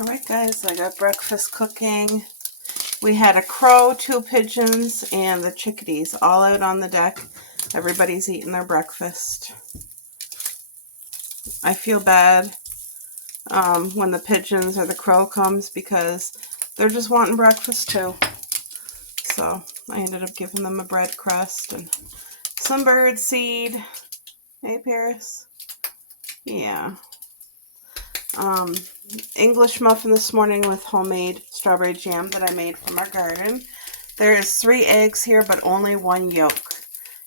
Alright guys, I got breakfast cooking. We had a crow, 2 pigeons, and the chickadees all out on the deck. Everybody's eating their breakfast. I feel bad when the pigeons or the crow comes because they're just wanting breakfast too. So I ended up giving them a bread crust and some bird seed. Hey Paris. Yeah. English muffin this morning with homemade strawberry jam that I made from our garden. There's 3 eggs here, but only 1 yolk.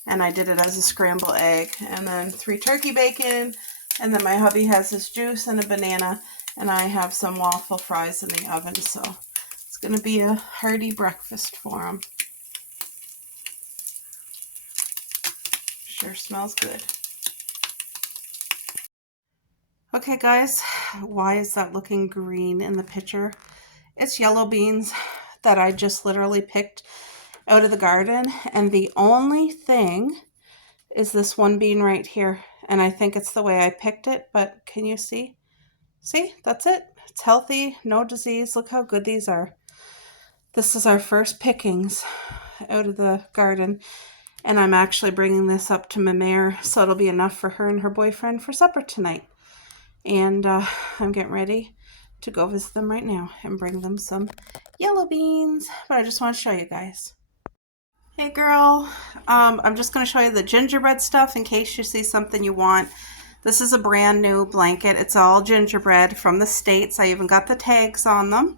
And I did it as a scrambled egg. And then 3 turkey bacon. And then my hubby has his juice and a banana. And I have some waffle fries in the oven. So it's going to be a hearty breakfast for him. Sure smells good. Okay guys, why is that looking green in the picture? It's yellow beans that I just literally picked out of the garden, and the only thing is this one bean right here, and I think it's the way I picked it, but can you see? See, that's it. It's healthy, no disease. Look how good these are. This is our first pickings out of the garden, and I'm actually bringing this up to Mimere, so it'll be enough for her and her boyfriend for supper tonight. And I'm getting ready to go visit them right now and bring them some yellow beans. But I just want to show you guys. Hey girl, I'm just going to show you the gingerbread stuff in case you see something you want. This is a brand new blanket. It's all gingerbread from the States. I even got the tags on them.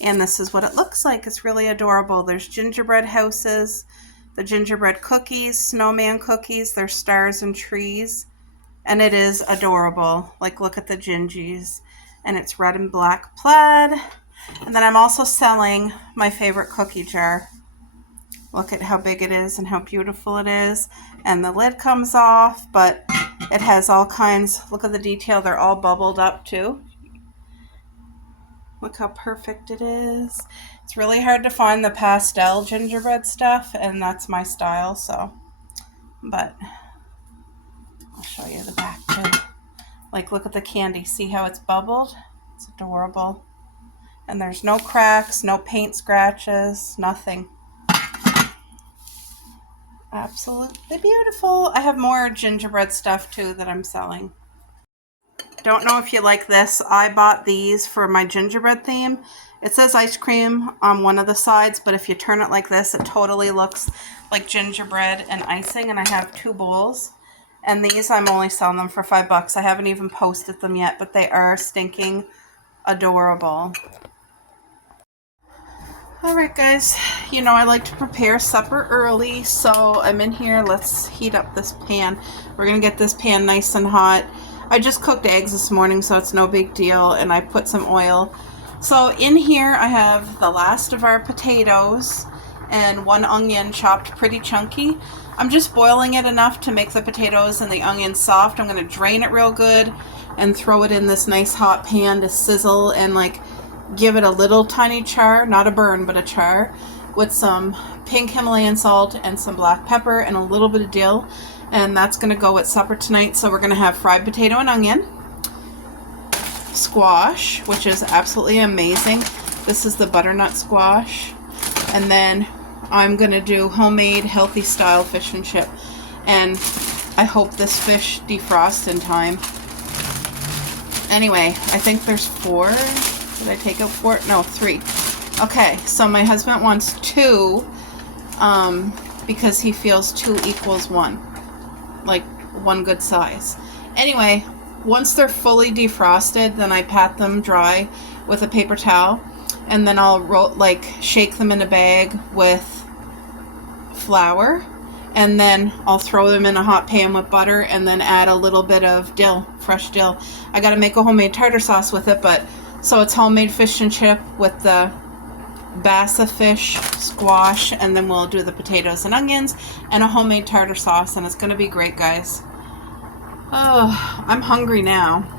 And this is what it looks like. It's really adorable. There's gingerbread houses, the gingerbread cookies, snowman cookies, there's stars and trees. And it is adorable. Like, look at the gingies. And it's red and black plaid. And then I'm also selling my favorite cookie jar. Look at how big it is and how beautiful it is. And the lid comes off, but it has all kinds. Look at the detail. They're all bubbled up too. Look how perfect it is. It's really hard to find the pastel gingerbread stuff, and that's my style, so. But I'll show you the back too. Like, look at the candy. See how it's bubbled? It's adorable. And there's no cracks, no paint scratches, nothing. Absolutely beautiful. I have more gingerbread stuff too that I'm selling. Don't know if you like this. I bought these for my gingerbread theme. It says ice cream on one of the sides, but if you turn it like this, it totally looks like gingerbread and icing. And I have 2 bowls. And these, I'm only selling them for $5. I haven't even posted them yet, but they are stinking adorable. Alright guys, you know I like to prepare supper early, so I'm in here. Let's heat up this pan. We're going to get this pan nice and hot. I just cooked eggs this morning, so it's no big deal, and I put some oil. So in here I have the last of our potatoes and 1 onion chopped pretty chunky. I'm just boiling it enough to make the potatoes and the onion soft. I'm going to drain it real good and throw it in this nice hot pan to sizzle and like give it a little tiny char, not a burn, but a char, with some pink Himalayan salt and some black pepper and a little bit of dill. And that's going to go at supper tonight. So we're going to have fried potato and onion, squash, which is absolutely amazing. This is the butternut squash. And then I'm going to do homemade healthy style fish and chip. And I hope this fish defrosts in time. Anyway, I think there's 4. Did I take out 4? No, 3. Okay, so my husband wants 2 because he feels 2 equals 1. Like 1 good size. Anyway, once they're fully defrosted, then I pat them dry with a paper towel. And then I'll shake them in a bag with flour, and then I'll throw them in a hot pan with butter and then add a little bit of dill, fresh dill. I gotta make a homemade tartar sauce with it, but so it's homemade fish and chip with the bassa fish, squash, and then we'll do the potatoes and onions and a homemade tartar sauce, and it's gonna be great, guys. Oh, I'm hungry now.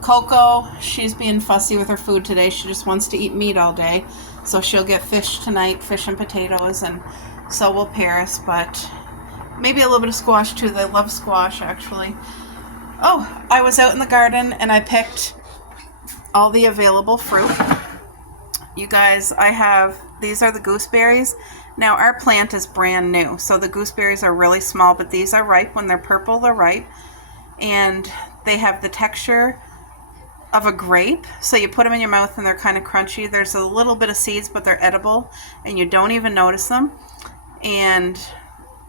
Coco, she's being fussy with her food today. She just wants to eat meat all day. So she'll get fish tonight, fish and potatoes, and so will Paris, but maybe a little bit of squash too. They love squash, actually. Oh, I was out in the garden and I picked all the available fruit. You guys, these are the gooseberries. Now our plant is brand new, so the gooseberries are really small, but these are ripe. When they're purple, they're ripe. And they have the texture of a grape. So you put them in your mouth and they're kind of crunchy. There's a little bit of seeds, but they're edible and you don't even notice them. And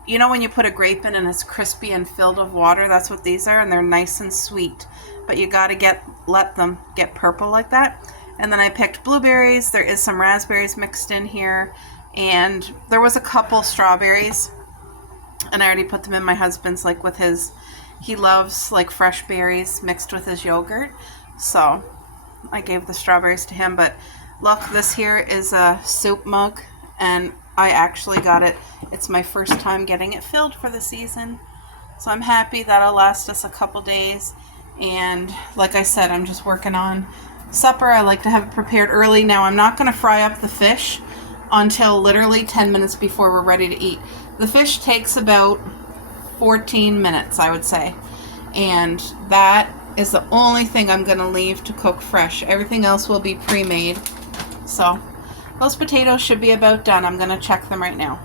you know when you put a grape in and it's crispy and filled with water, that's what these are, and they're nice and sweet. But you got to let them get purple like that. And then I picked blueberries. There is some raspberries mixed in here, and there was a couple strawberries, and I already put them in my husband's, like with his, he loves like fresh berries mixed with his yogurt. So I gave the strawberries to him. But look, this here is a soup mug, and I actually got it. It's my first time getting it filled for the season. So I'm happy that'll last us a couple days. And like I said, I'm just working on supper. I like to have it prepared early. Now I'm not going to fry up the fish until literally 10 minutes before we're ready to eat. The fish takes about 14 minutes, I would say. And that is the only thing I'm going to leave to cook fresh. Everything else will be pre-made. So those potatoes should be about done. I'm going to check them right now.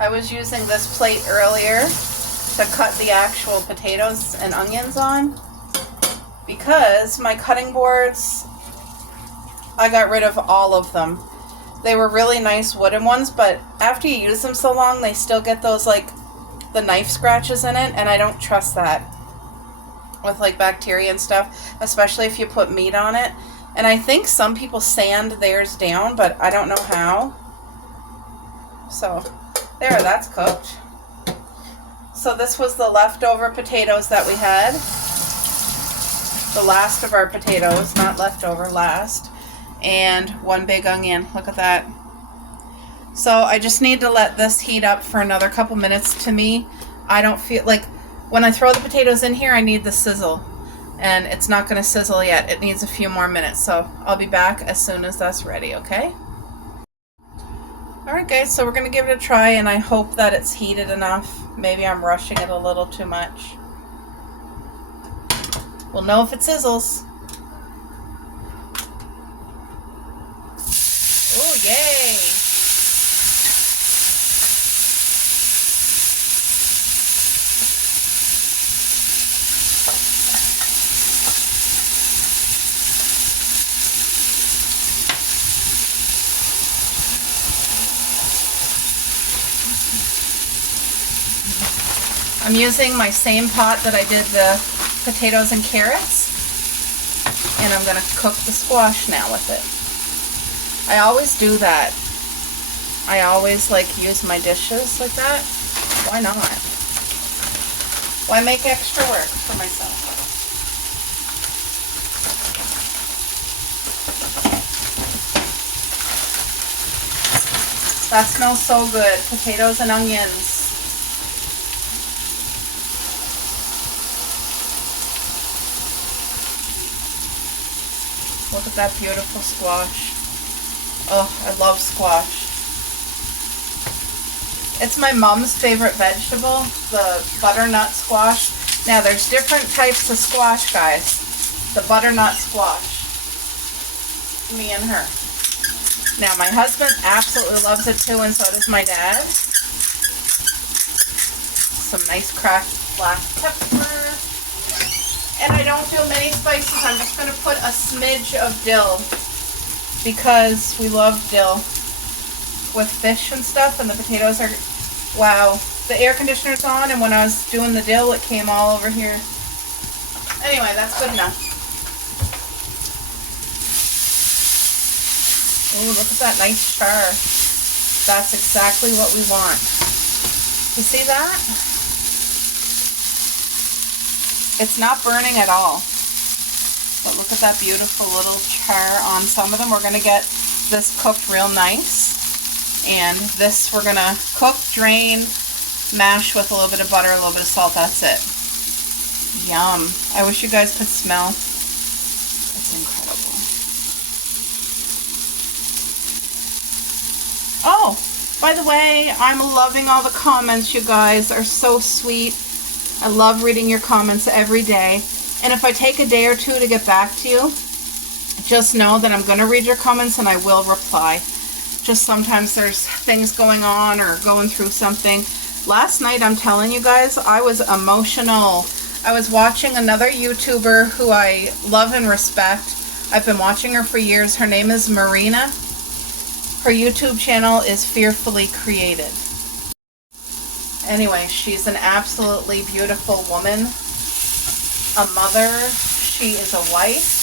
I was using this plate earlier to cut the actual potatoes and onions on, because my cutting boards, I got rid of all of them. They were really nice wooden ones, but after you use them so long, they still get those like the knife scratches in it, and I don't trust that with like bacteria and stuff, especially if you put meat on it. And I think some people sand theirs down, but I don't know how. So there, that's cooked. So this was the leftover potatoes that we had. The last of our potatoes, not leftover, last. And one big onion. Look at that. So I just need to let this heat up for another couple minutes. To me, I don't feel like when I throw the potatoes in here, I need the sizzle. And it's not going to sizzle yet. It needs a few more minutes. So I'll be back as soon as that's ready, okay? Alright guys, so we're going to give it a try, and I hope that it's heated enough. Maybe I'm rushing it a little too much. We'll know if it sizzles. Oh, yay! I'm using my same pot that I did the potatoes and carrots, and I'm going to cook the squash now with it. I always do that. I always like use my dishes like that. Why not? Why make extra work for myself? That smells so good. Potatoes and onions. Look at that beautiful squash. Oh, I love squash. It's my mom's favorite vegetable, the butternut squash. Now, there's different types of squash, guys. The butternut squash. Me and her. Now, my husband absolutely loves it too, and so does my dad. Some nice cracked black pepper. And I don't do many spices. I'm just going to put a smidge of dill, because we love dill with fish and stuff, and the potatoes are, wow. The air conditioner's on, and when I was doing the dill, it came all over here. Anyway, that's good enough. Oh, look at that nice char. That's exactly what we want. You see that? It's not burning at all. But look at that beautiful little char on some of them. We're going to get this cooked real nice. And this we're going to cook, drain, mash with a little bit of butter, a little bit of salt. That's it. Yum. I wish you guys could smell. It's incredible. Oh, by the way, I'm loving all the comments. You guys are so sweet. I love reading your comments every day. And if I take a day or two to get back to you, just know that I'm going to read your comments and I will reply. Just sometimes there's things going on or going through something. Last night, I'm telling you guys, I was emotional. I was watching another YouTuber who I love and respect. I've been watching her for years. Her name is Marina. Her YouTube channel is Fearfully Created. Anyway, she's an absolutely beautiful woman, a mother. She is a wife.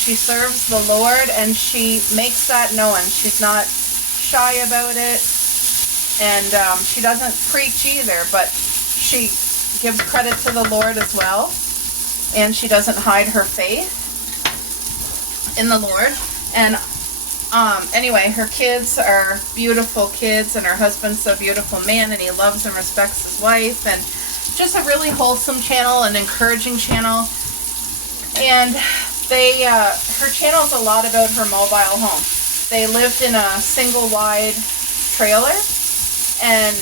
She serves the Lord, and she makes that known. She's not shy about it, and she doesn't preach either, but she gives credit to the Lord as well, and she doesn't hide her faith in the Lord. And anyway, her kids are beautiful kids, and her husband's a beautiful man, and he loves and respects his wife, and just a really wholesome channel, an encouraging channel. And her channel is a lot about her mobile home. They lived in a single wide trailer, and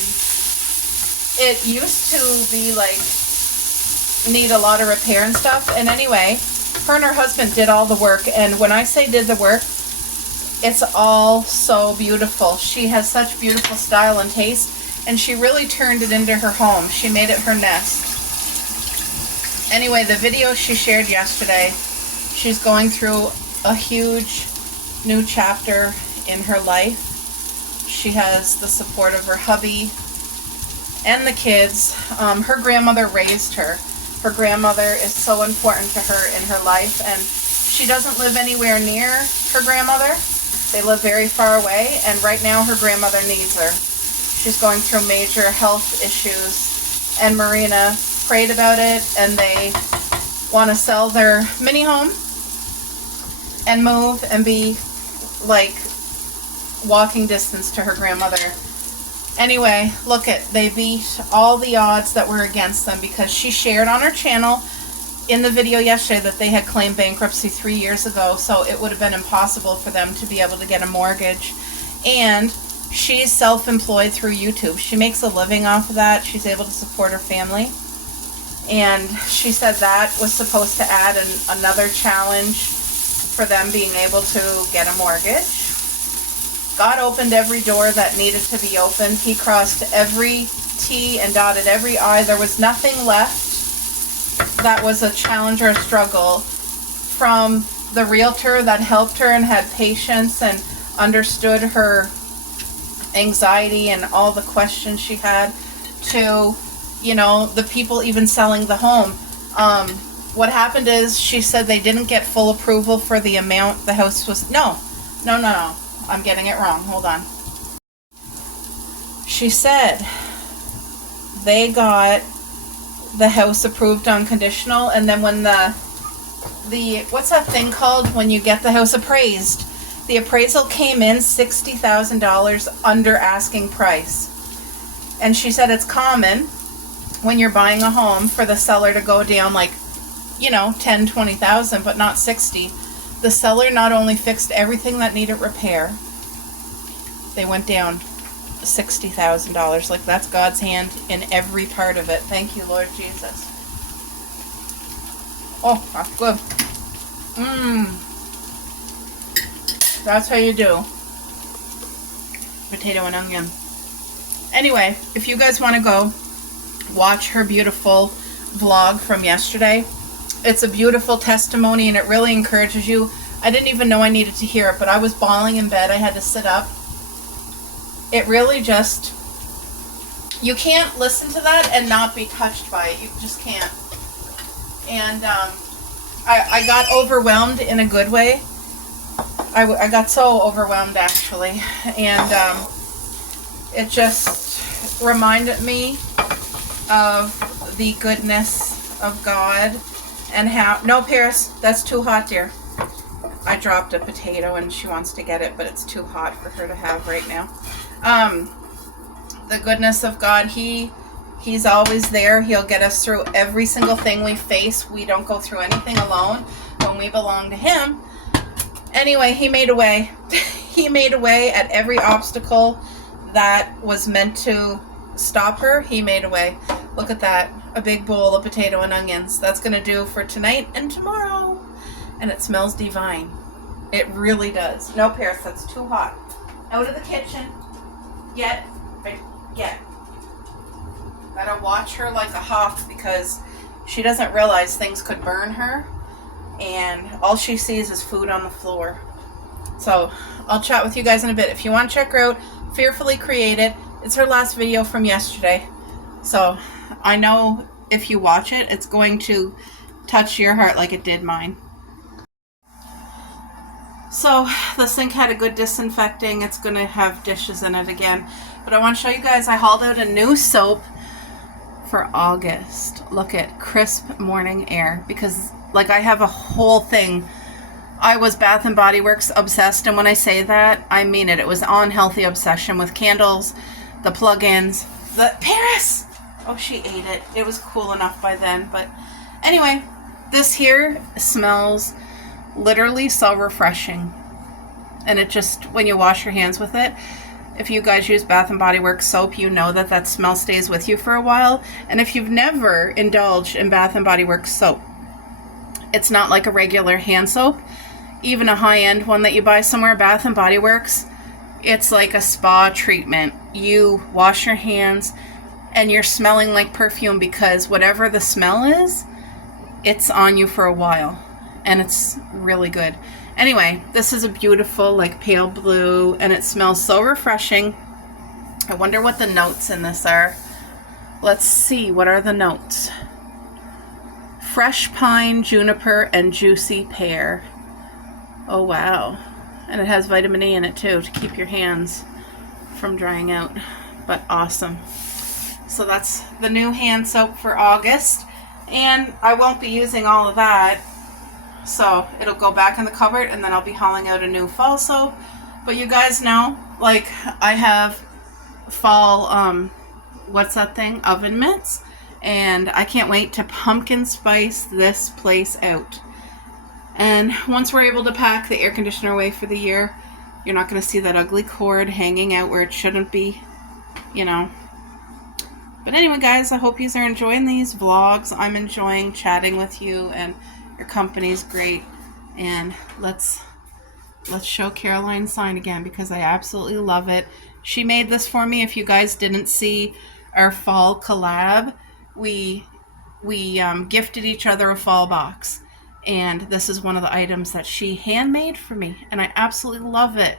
it used to be like need a lot of repair and stuff. And anyway, her and her husband did all the work, and when I say did the work, it's all so beautiful. She has such beautiful style and taste, and she really turned it into her home. She made it her nest. Anyway, the video she shared yesterday, she's going through a huge new chapter in her life. She has the support of her hubby and the kids. Her grandmother raised her. Her grandmother is so important to her in her life, and she doesn't live anywhere near her grandmother. They live very far away, and right now her grandmother needs her. She's going through major health issues, and Marina prayed about it, and they want to sell their mini home and move and be like walking distance to her grandmother. Anyway, look at, they beat all the odds that were against them, because she shared on her channel in the video yesterday that they had claimed bankruptcy 3 years ago, so it would have been impossible for them to be able to get a mortgage. And she's self-employed through YouTube. She makes a living off of that. She's able to support her family. And she said that was supposed to add another challenge for them being able to get a mortgage. God opened every door that needed to be opened. He crossed every T and dotted every I. There was nothing left that was a challenge or a struggle, from the realtor that helped her and had patience and understood her anxiety and all the questions she had, to, you know, the people even selling the home. What happened is, she said they didn't get full approval for the amount the house was. No. I'm getting it wrong. Hold on. She said they got the house approved on conditional, and then when the what's that thing called when you get the house appraised? The appraisal came in $60,000 under asking price. And she said it's common when you're buying a home for the seller to go down like, you know, 10, 20,000, but not 60. The seller not only fixed everything that needed repair, they went down $60,000. Like, that's God's hand in every part of it. Thank you, Lord Jesus. Oh, that's good. That's how you do potato and onion. Anyway, if you guys want to go watch her beautiful vlog from yesterday, it's a beautiful testimony, and it really encourages you. I didn't even know I needed to hear it, but I was bawling in bed. I had to sit up. It really just, you can't listen to that and not be touched by it. You just can't. And I got overwhelmed in a good way. I got so overwhelmed, actually. And it just reminded me of the goodness of God. And how, no, Paris, that's too hot, dear. I dropped a potato and she wants to get it, but it's too hot for her to have right now. The goodness of God, He's always there. He'll get us through every single thing we face. We don't go through anything alone when we belong to Him. Anyway, He made a way. He made a way at every obstacle that was meant to stop her. He made a way. Look at that. a big bowl of potato and onions. That's going to do for tonight and tomorrow. And it smells divine. It really does. No, Paris, that's too hot. Out of the kitchen. Get. Gotta watch her like a hawk because she doesn't realize things could burn her. And all she sees is food on the floor. So I'll chat with you guys in a bit. If you want to check her out, Fearfully Created. It's her last video from yesterday. So I know if you watch it, it's going to touch your heart like it did mine. So the sink had a good disinfecting. It's going to have dishes in it again. But I want to show you guys, I hauled out a new soap for August. Look at Crisp Morning Air. Because like I have a whole thing. I was Bath & Body Works obsessed. And when I say that, I mean it. It was unhealthy obsession with candles, the plug-ins, the Paris. Oh, she ate it. It was cool enough by then. But anyway, this here smells literally so refreshing. And it just, when you wash your hands with it, if you guys use Bath & Body Works soap, you know that that smell stays with you for a while. And if you've never indulged in Bath & Body Works soap, it's not like a regular hand soap. Even a high-end one that you buy somewhere, Bath & Body Works, it's like a spa treatment. You wash your hands and you're smelling like perfume because whatever the smell is, it's on you for a while. And it's really good. Anyway, this is a beautiful like pale blue and it smells so refreshing. I wonder what the notes in this are. Let's see, what are the notes? Fresh pine, juniper, and juicy pear. Oh wow. And it has vitamin E in it too to keep your hands from drying out. But awesome. So that's the new hand soap for August. And I won't be using all of that. So it'll go back in the cupboard and then I'll be hauling out a new fall soap. But you guys know, like I have fall, what's that thing? Oven mitts. And I can't wait to pumpkin spice this place out. And once we're able to pack the air conditioner away for the year, you're not going to see that ugly cord hanging out where it shouldn't be, you know. But anyway, guys, I hope you are enjoying these vlogs. I'm enjoying chatting with you, and your company's great. And let's show Caroline's sign again because I absolutely love it. She made this for me. If you guys didn't see our fall collab, we gifted each other a fall box. And this is one of the items that she handmade for me. And I absolutely love it.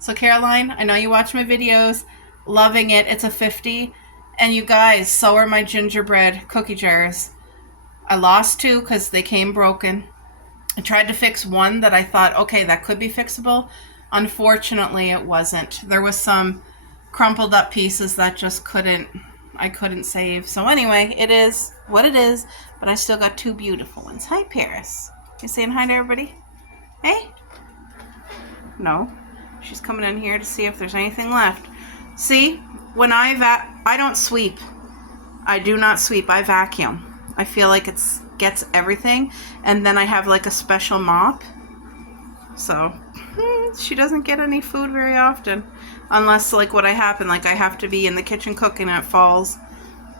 So Caroline, I know you watch my videos. Loving it. It's a 50. And you guys, so are my gingerbread cookie jars. I lost 2 because they came broken. I tried to fix one that I thought, okay, that could be fixable. Unfortunately, it wasn't. There was some crumpled up pieces that just I couldn't save. So anyway, it is what it is, but I still got 2 beautiful ones. Hi, Paris. You saying hi to everybody? Hey? No. She's coming in here to see if there's anything left. See, when I don't sweep. I do not sweep. I vacuum. I feel like it gets everything, and then I have like a special mop. So she doesn't get any food very often, unless like what happened, like I have to be in the kitchen cooking and it falls,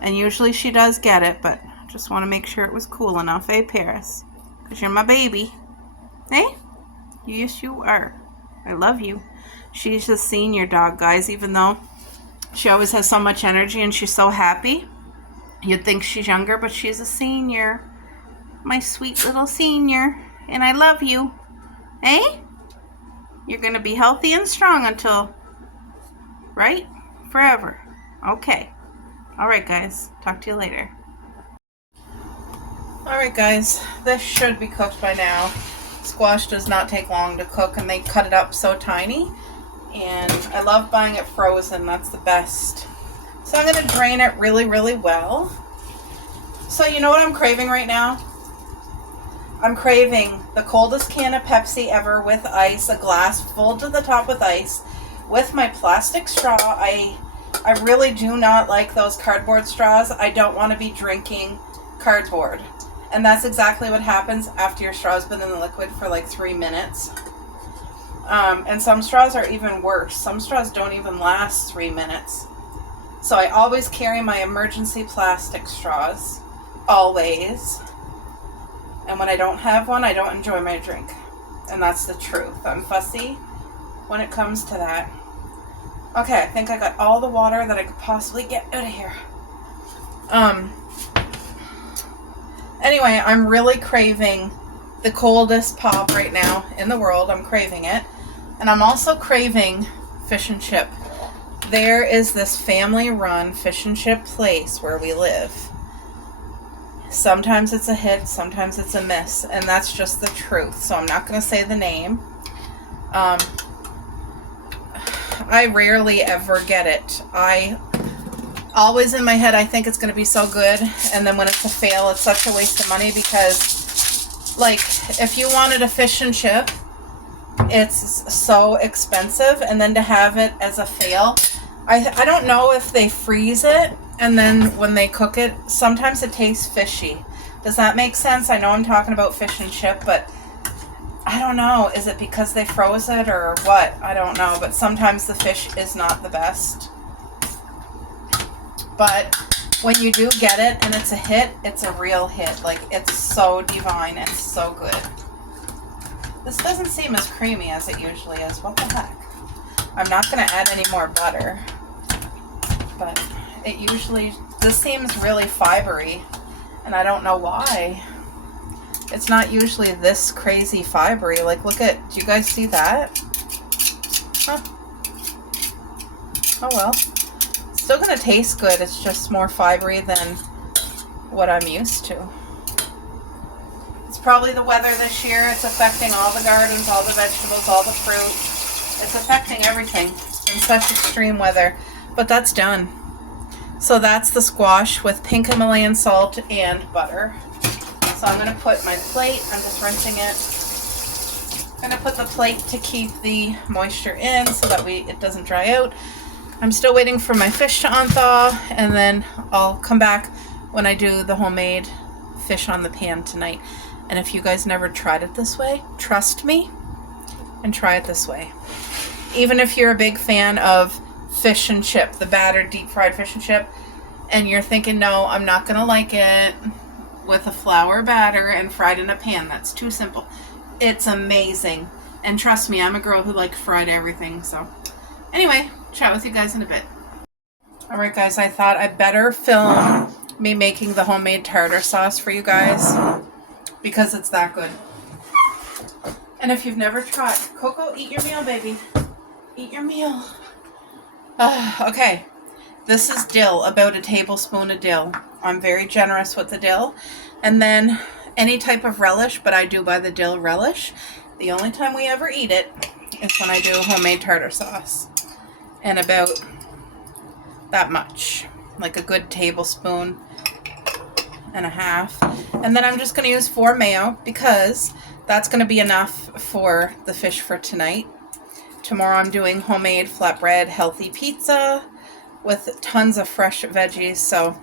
and usually she does get it, but I just want to make sure it was cool enough, eh, Paris? Because you're my baby. Hey? Yes, you are. I love you. She's a senior dog, guys, even though she always has so much energy and she's so happy. You'd think she's younger, but she's a senior. My sweet little senior. And I love you. Eh? You're going to be healthy and strong until, right? Forever. Okay. All right, guys. Talk to you later. All right, guys. This should be cooked by now. Squash does not take long to cook, and they cut it up so tiny. And I love buying it frozen. That's the best. So I'm going to drain it really, really well. So you know what I'm craving right now? I'm craving the coldest can of Pepsi ever with ice, a glass full to the top with ice, with my plastic straw. I really do not like those cardboard straws. I don't want to be drinking cardboard. And that's exactly what happens after your straw's been in the liquid for like 3 minutes. And some straws are even worse. Some straws don't even last 3 minutes. So I always carry my emergency plastic straws. always. And when I don't have one, I don't enjoy my drink. And that's the truth. I'm fussy when it comes to that. Okay, I think I got all the water that I could possibly get out of here. Anyway, I'm really craving the coldest pop right now in the world. I'm craving it. And I'm also craving fish and chip. There is this family-run fish and chip place where we live. Sometimes it's a hit, sometimes it's a miss, and that's just the truth. So I'm not going to say the name. I rarely ever get it. I always in my head, I think it's going to be so good, and then when it's a fail, it's such a waste of money because, like, if you wanted a fish and chip, it's so expensive, and then to have it as a fail, I don't know if they freeze it, and then when they cook it, sometimes it tastes fishy. Does that make sense? I know I'm talking about fish and chip, but I don't know. Is it because they froze it or what? I don't know, but sometimes the fish is not the best. But when you do get it and it's a hit, it's a real hit. Like, it's so divine and so good. This doesn't seem as creamy as it usually is. What the heck? I'm not going to add any more butter, but it usually, this seems really fibery, and I don't know why. It's not usually this crazy fibery. Like, look at, do you guys see that? Huh. Oh well. Still going to taste good. It's just more fibery than what I'm used to. It's probably the weather this year. It's affecting all the gardens, all the vegetables, all the fruit. It's affecting everything in such extreme weather. But that's done. So that's the squash with pink Himalayan salt and butter. So I'm going to put my plate. I'm just rinsing it. I'm going to put the plate to keep the moisture in so that it doesn't dry out. I'm still waiting for my fish to unthaw, and then I'll come back when I do the homemade fish on the pan tonight. And if you guys never tried it this way, trust me and try it this way. Even if you're a big fan of fish and chip, the battered deep fried fish and chip, and you're thinking, no, I'm not going to like it with a flour batter and fried in a pan. That's too simple. It's amazing. And trust me, I'm a girl who likes fried everything. So anyway, chat with you guys in a bit. All right, guys, I thought I better film me making the homemade tartar sauce for you guys because it's that good. And if you've never tried, Coco, eat your meal, baby. Eat your meal. Okay, this is dill, about a tablespoon of dill. I'm very generous with the dill. And then any type of relish, but I do buy the dill relish. The only time we ever eat it is when I do homemade tartar sauce. And about that much, like a good tablespoon and a half. And then I'm just going to use 4 mayo because that's going to be enough for the fish for tonight. Tomorrow I'm doing homemade flatbread healthy pizza with tons of fresh veggies. So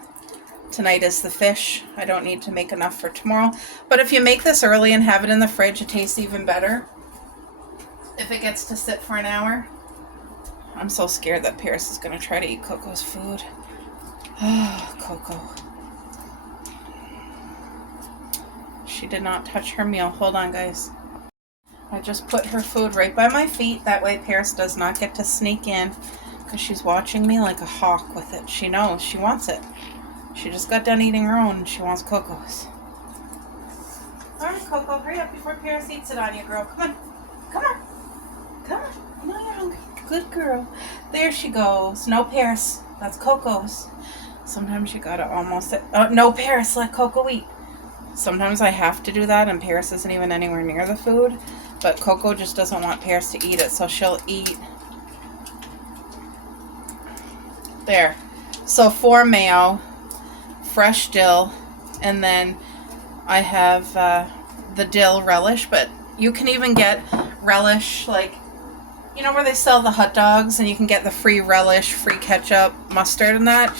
tonight is the fish. I don't need to make enough for tomorrow. But if you make this early and have it in the fridge, it tastes even better if it gets to sit for an hour. I'm so scared that Paris is going to try to eat Coco's food. Oh, Coco. She did not touch her meal. Hold on, guys. I just put her food right by my feet. That way Paris does not get to sneak in because she's watching me like a hawk with it. She knows. She wants it. She just got done eating her own and she wants Coco's. All right, Coco, hurry up before Paris eats it on you, girl. Come on. Come on. Come on. I know you're hungry. Good girl. There she goes. No, Paris. That's Coco's. Sometimes you gotta almost... no, Paris. Let Coco eat. Sometimes I have to do that and Paris isn't even anywhere near the food. But Coco just doesn't want Paris to eat it, so she'll eat. There. So 4 mayo, fresh dill, and then I have the dill relish, but you can even get relish, like, you know where they sell the hot dogs and you can get the free relish, free ketchup, mustard and that?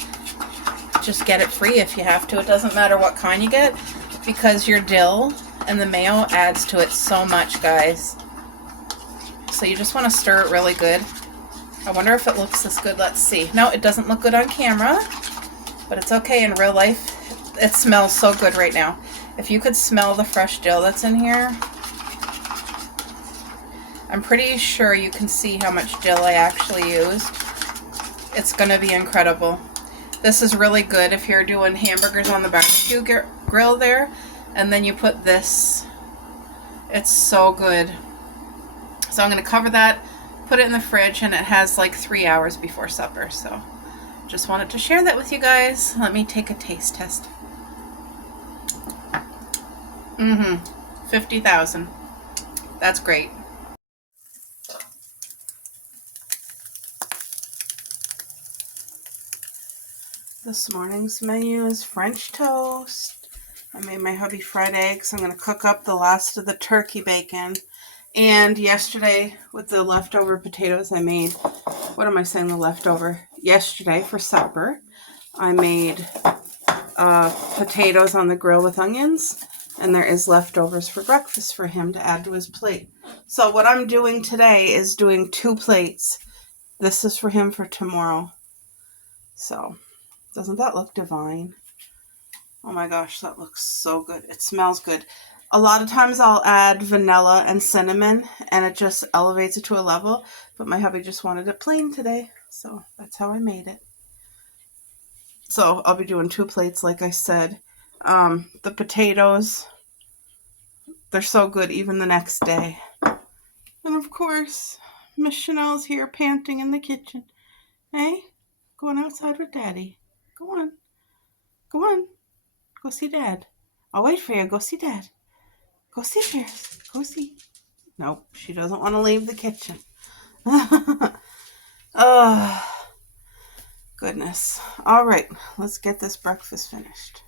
Just get it free if you have to. It doesn't matter what kind you get because your dill and the mayo adds to it so much, guys. So you just want to stir it really good. I wonder if it looks this good. Let's see. No, it doesn't look good on camera, but it's okay. In real life, It smells so good right now. If you could smell the fresh dill that's in here, I'm pretty sure you can see how much dill I actually used. It's going to be incredible. This is really good if you're doing hamburgers on the barbecue grill there, and then you put this. It's so good. So I'm going to cover that, put it in the fridge, and it has like 3 hours before supper. So just wanted to share that with you guys. Let me take a taste test. 50,000. That's great. This morning's menu is French toast. I made my hubby fried eggs. I'm going to cook up the last of the turkey bacon. And yesterday, with the leftover potatoes I made, what am I saying, the leftover? Yesterday for supper, I made potatoes on the grill with onions. And there is leftovers for breakfast for him to add to his plate. So what I'm doing today is doing 2 plates. This is for him for tomorrow. So, doesn't that look divine? Oh my gosh, that looks so good. It smells good. A lot of times I'll add vanilla and cinnamon and it just elevates it to a level. But my hubby just wanted it plain today. So that's how I made it. So I'll be doing 2 plates like I said. The potatoes, they're so good even the next day. And of course, Miss Chanel's here panting in the kitchen. Hey, going outside with Daddy. Go on. Go on. Go see Dad. I'll wait for you. Go see Dad. Go see Paris. Go see. Nope, she doesn't want to leave the kitchen. Oh, goodness. All right, let's get this breakfast finished.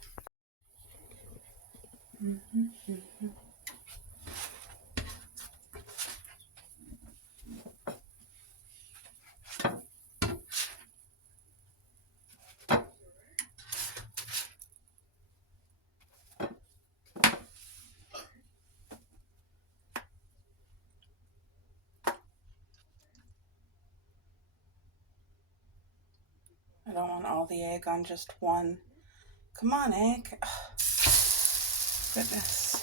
I don't want all the egg on just one. Come on, egg. Oh, goodness.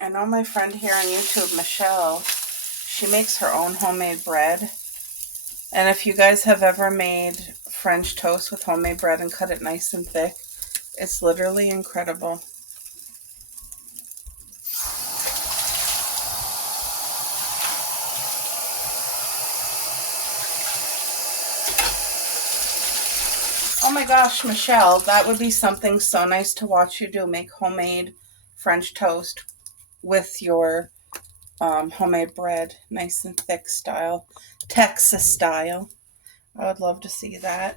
I know my friend here on YouTube, Michelle, she makes her own homemade bread. And if you guys have ever made French toast with homemade bread and cut it nice and thick, it's literally incredible. Oh my gosh, Michelle, that would be something so nice to watch you do. Make homemade French toast with your homemade bread, nice and thick style, Texas style. I would love to see that.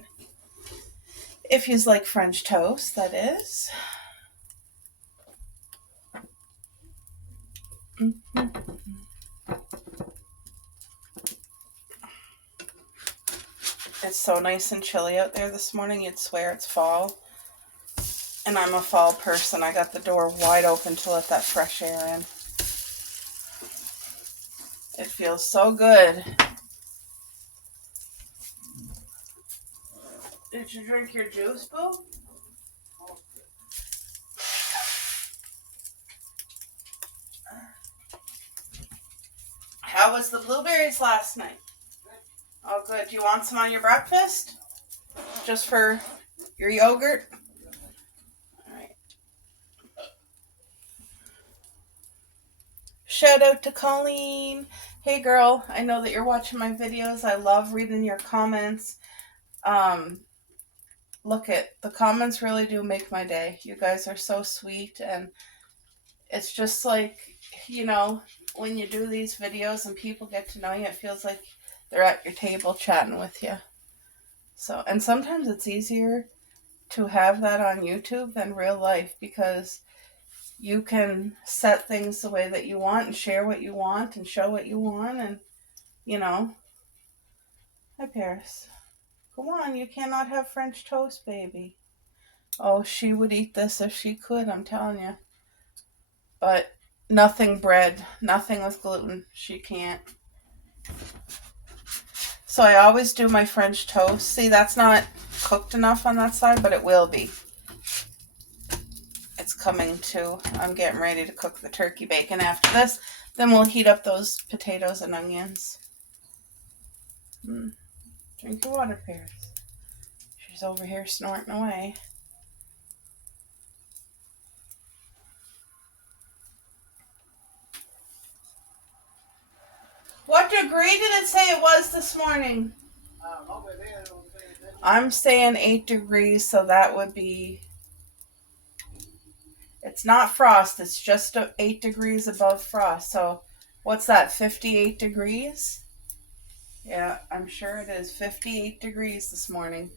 If you like French toast, that is. It's so nice and chilly out there this morning, you'd swear it's fall. And I'm a fall person. I got the door wide open to let that fresh air in. It feels so good. Did you drink your juice, Boo? How was the blueberries last night? Oh, good. Do you want some on your breakfast? Just for your yogurt? All right. Shout out to Colleen. Hey, girl. I know that you're watching my videos. I love reading your comments. Look at the comments really do make my day. You guys are so sweet, and it's just like, you know, when you do these videos and people get to know you, it feels like they're at your table chatting with you. So, and sometimes it's easier to have that on YouTube than real life because you can set things the way that you want and share what you want and show what you want, and you know, Hi, Paris. Go on, you cannot have French toast, baby. Oh, she would eat this if she could, I'm telling you. But nothing bread, nothing with gluten. She can't. So I always do my French toast. See, that's not cooked enough on that side, but it will be. It's coming to. I'm getting ready to cook the turkey bacon after this. Then we'll heat up those potatoes and onions. Drink your water, Paris. She's over here snorting away. What degree did it say it was this morning? I'm saying 8 degrees, so that would be... It's not frost, it's just 8 degrees above frost. So what's that, 58 degrees? Yeah, I'm sure it is 58 degrees this morning.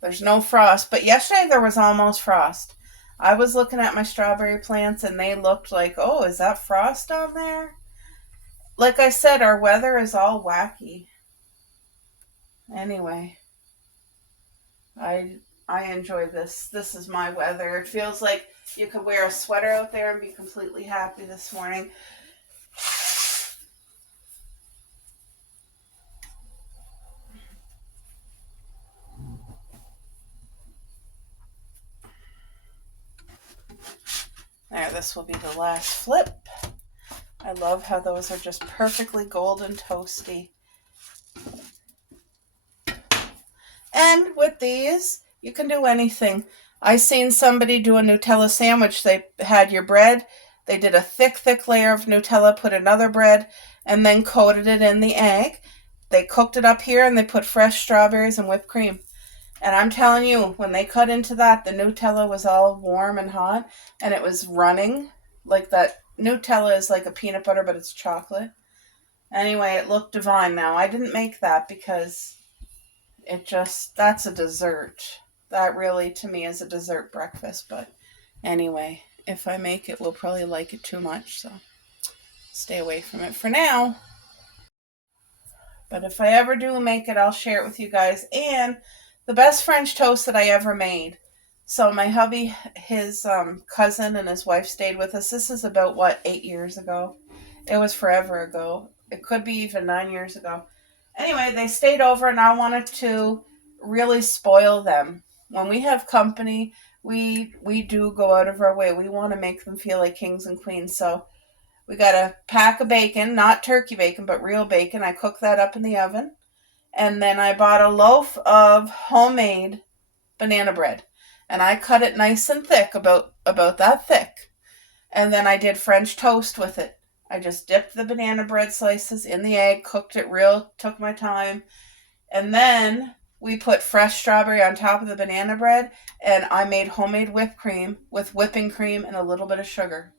There's no frost, but yesterday there was almost frost. I was looking at my strawberry plants and they looked like, oh, is that frost on there? Like I said, our weather is all wacky. Anyway, I enjoy this. This is my weather. It feels like you could wear a sweater out there and be completely happy this morning. There, this will be the last flip. I love how those are just perfectly golden toasty. And with these, you can do anything. I seen somebody do a Nutella sandwich. They had your bread, they did a thick layer of Nutella, put another bread, and then coated it in the egg. They cooked it up here and they put fresh strawberries and whipped cream. And I'm telling you, when they cut into that, the Nutella was all warm and hot, and it was running. Like that Nutella is like a peanut butter, but it's chocolate. Anyway, it looked divine now. I didn't make that because that's a dessert. That really, to me, is a dessert breakfast. But anyway, if I make it, we'll probably like it too much, so stay away from it for now. But if I ever do make it, I'll share it with you guys. And the best French toast that I ever made. So my hubby, his cousin and his wife stayed with us. This is about, 8 years ago? It was forever ago. It could be even 9 years ago. Anyway, they stayed over and I wanted to really spoil them. When we have company, we do go out of our way. We want to make them feel like kings and queens. So we got a pack of bacon, not turkey bacon, but real bacon. I cooked that up in the oven. And then I bought a loaf of homemade banana bread. And I cut it nice and thick, about that thick. And then I did French toast with it. I just dipped the banana bread slices in the egg, cooked it took my time. And then we put fresh strawberry on top of the banana bread. And I made homemade whipped cream with whipping cream and a little bit of sugar.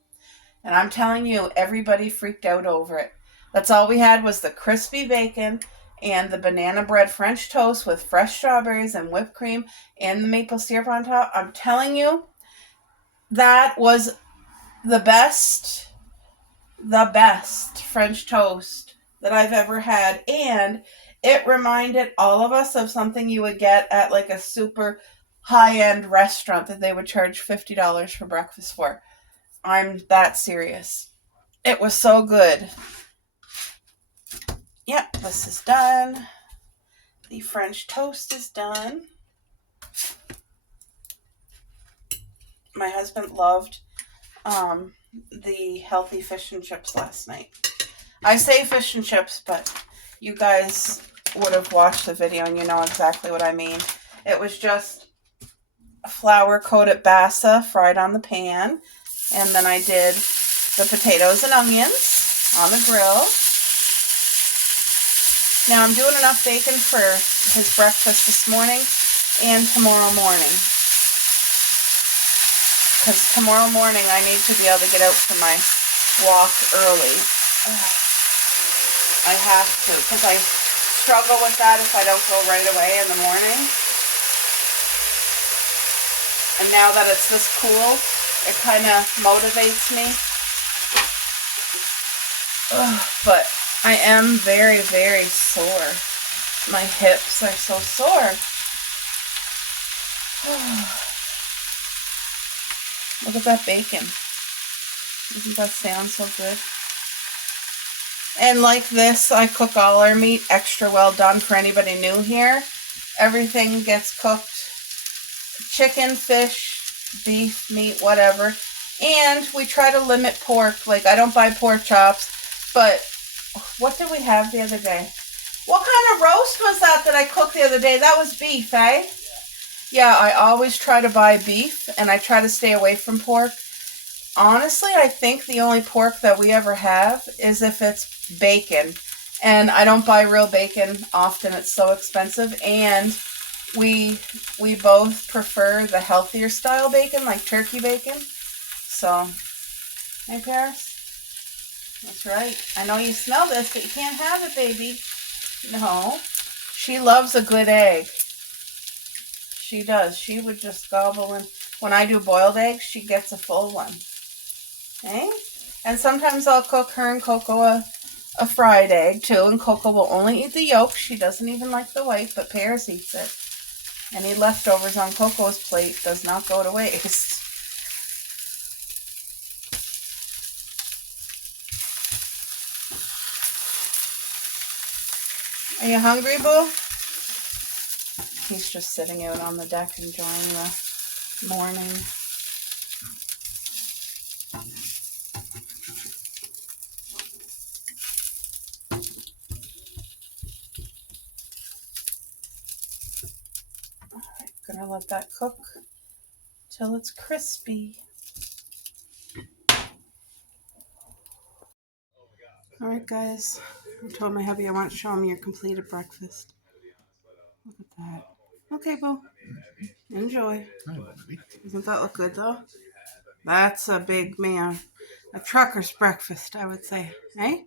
And I'm telling you, everybody freaked out over it. That's all we had was the crispy bacon and the banana bread French toast with fresh strawberries and whipped cream and the maple syrup on top. I'm telling you, that was the best French toast that I've ever had. And it reminded all of us of something you would get at like a super high-end restaurant that they would charge $50 for breakfast for. I'm that serious. It was so good. Yep, this is done. The French toast is done. My husband loved the healthy fish and chips last night. I say fish and chips, but you guys would have watched the video and you know exactly what I mean. It was just flour-coated bassa fried on the pan. And then I did the potatoes and onions on the grill. Now I'm doing enough bacon for his breakfast this morning and tomorrow morning. Because tomorrow morning I need to be able to get out for my walk early. I have to, because I struggle with that if I don't go right away in the morning. And now that it's this cool, it kind of motivates me. But I am very, very sore. My hips are so sore. Look at that bacon. Doesn't that sound so good? And like this, I cook all our meat extra well done for anybody new here. Everything gets cooked. Chicken, fish, beef, meat, whatever. And we try to limit pork. Like, I don't buy pork chops. But what did we have the other day? What kind of roast was that I cooked the other day? That was beef, eh? Yeah, I always try to buy beef, and I try to stay away from pork. Honestly, I think the only pork that we ever have is if it's bacon. And I don't buy real bacon often. It's so expensive. And we both prefer the healthier style bacon, like turkey bacon. So, hey, Paris? That's right. I know you smell this, but you can't have it, baby. No. She loves a good egg. She does. She would just gobble in. When I do boiled eggs, she gets a full one. Okay? And sometimes I'll cook her and Coco a fried egg too, and Coco will only eat the yolk. She doesn't even like the white, but Paris eats it. Any leftovers on Coco's plate does not go to waste. Are you hungry, boo? He's just sitting out on the deck enjoying the morning. Alright, gonna let that cook till it's crispy. Alright guys, I told my hubby I want to show him your completed breakfast. Look at that. Okay, boo. Enjoy. Doesn't that look good though? That's a big man. A trucker's breakfast, I would say. Eh?